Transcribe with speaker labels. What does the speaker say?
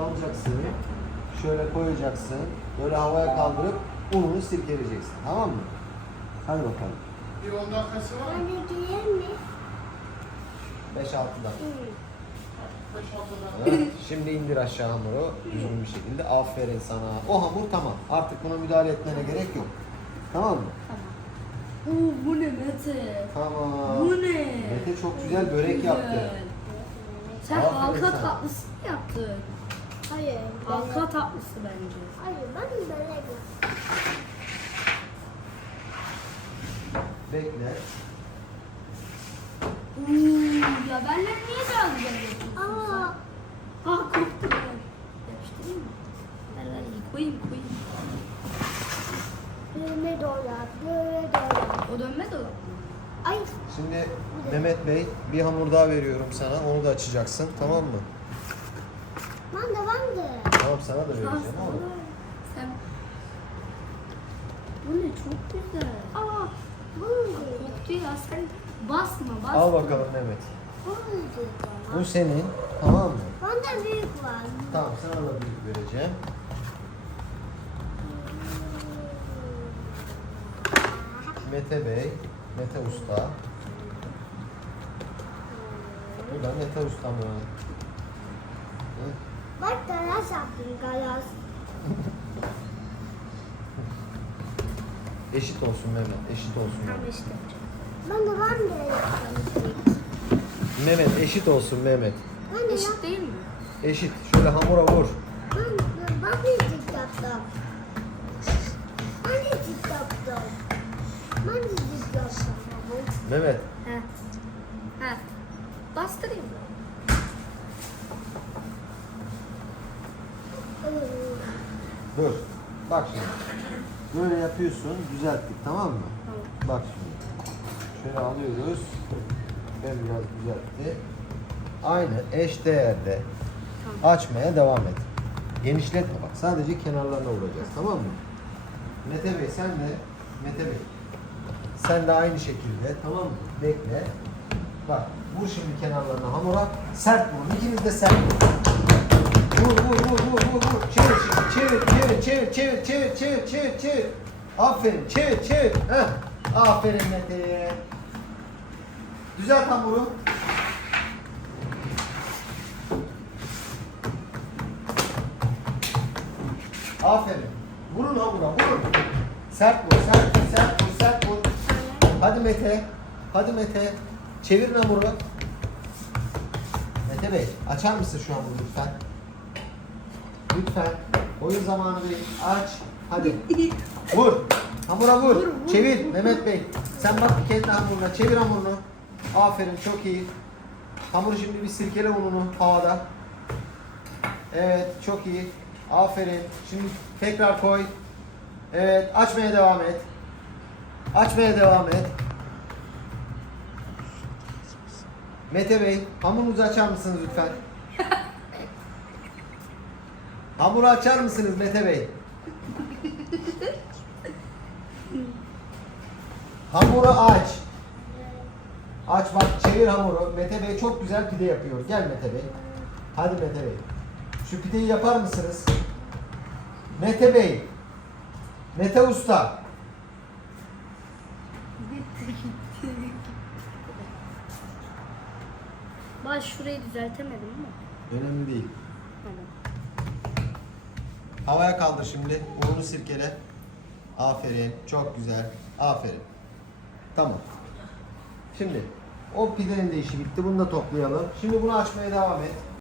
Speaker 1: alacaksın. Şöyle koyacaksın. Böyle havaya kaldırıp ununu sirkeleyeceksin. Tamam mı? Hadi bakalım.
Speaker 2: Bir 10 dakikası var mı?
Speaker 3: Anne gelir mi?
Speaker 1: 5-6'da.
Speaker 2: 5-6 dakika.
Speaker 1: Evet. Şimdi indir aşağı hamuru düzgün bir şekilde. Aferin sana. O hamur tamam. Artık buna müdahale etmene gerek yok. Tamam mı?
Speaker 4: Bu ne Mete?
Speaker 1: Tamam.
Speaker 4: Bu ne?
Speaker 1: Mete çok güzel börek yaptı.
Speaker 4: Sen
Speaker 1: Aferin
Speaker 4: halka
Speaker 1: sana.
Speaker 4: tatlısı mı yaptın?
Speaker 3: Hayır.
Speaker 4: Halka tatlısı bence.
Speaker 3: Hayır ben böyle
Speaker 1: Bekle.
Speaker 4: Ya benle niye daha güzel yapıyorsun
Speaker 3: Aa.
Speaker 4: sen? Ah koptu ben. Yapıştırayım mı? Ver ver iyi koyayım.
Speaker 3: Dönme dolap, dönme dolap.
Speaker 4: O dönme dolap mı?
Speaker 3: Ay.
Speaker 1: Şimdi Mehmet Bey bir hamur daha veriyorum sana. Onu da açacaksın. Tamam mı?
Speaker 3: Ben de.
Speaker 1: Tamam sana da vereceğim oğlum.
Speaker 4: Sen... Bu ne çok güzel.
Speaker 3: Aa. Bu ne?
Speaker 4: Koptu ya sen basma.
Speaker 1: Al bakalım Mehmet.
Speaker 3: Bu ne?
Speaker 1: Bu senin. Tamam mı?
Speaker 3: Bende büyük var.
Speaker 1: Tamam sana da büyük vereceğim. Mete Bey, Mete Usta. Bu da Mete Usta mı? Hı?
Speaker 3: Bak galas yaptım galas.
Speaker 1: Eşit olsun Mehmet, eşit olsun.
Speaker 4: Tamam
Speaker 1: Mehmet.
Speaker 4: işte.
Speaker 3: Ben de yaptım.
Speaker 1: Mehmet eşit olsun Mehmet.
Speaker 3: Ben de
Speaker 4: Eşit değil mi?
Speaker 1: Eşit. Şöyle hamura vur.
Speaker 3: Ben de dik yaptım. Ben de dik yaptım. Ben de dik yaptım.
Speaker 1: Mehmet.
Speaker 4: He. He. Bastırayım mı?
Speaker 1: Dur. Bak şimdi. Böyle yapıyorsun. Düzelttik tamam mı?
Speaker 4: Tamam.
Speaker 1: Bak şimdi. Şöyle alıyoruz. Ben biraz düzeltti. Aynı eş değerde açmaya devam et. Genişletme bak. Sadece kenarlarına vuracağız. Tamam mı? Mete Bey sen de Mete Bey. Sen de aynı şekilde tamam mı? Bekle. Bak vur şimdi kenarlarına hamura. Sert vurun. İkiniz de sert vurun. Vur. Çevir şimdi. Çevir. Aferin. Çevir. Heh. Aferin Mete'ye. Düzelt hamuru. Aferin. Vurun hamura, vurun. Sert vur. Hadi Mete. Çevir hamuru. Mete Bey, açar mısın şu hamuru lütfen? Lütfen. Oyun zamanı değil. Aç. Hadi. Vur. Hamura vur. Çevir Mehmet Bey. Sen bak kendi hamuruna. Çevir hamurunu. Aferin çok iyi. Hamuru şimdi bir sirkele ununu havada. Evet çok iyi. Aferin. Şimdi tekrar koy. Evet açmaya devam et. Mete Bey hamurunuzu açar mısınız lütfen? Hamuru açar mısınız Mete Bey? Hamuru aç. Aç bak çevir hamuru. Mete Bey çok güzel pide yapıyor. Gel Mete Bey. Hadi Mete Bey. Şu pideyi yapar mısınız? Mete Bey. Mete Usta.
Speaker 4: Ben şurayı düzeltemedim ama.
Speaker 1: Önemli değil.
Speaker 4: Tamam.
Speaker 1: Havaya kaldır şimdi. Ununu sirkele. Aferin. Çok güzel. Aferin. Tamam. Şimdi o pidenin de işi bitti. Bunu da toplayalım. Şimdi bunu açmaya devam et.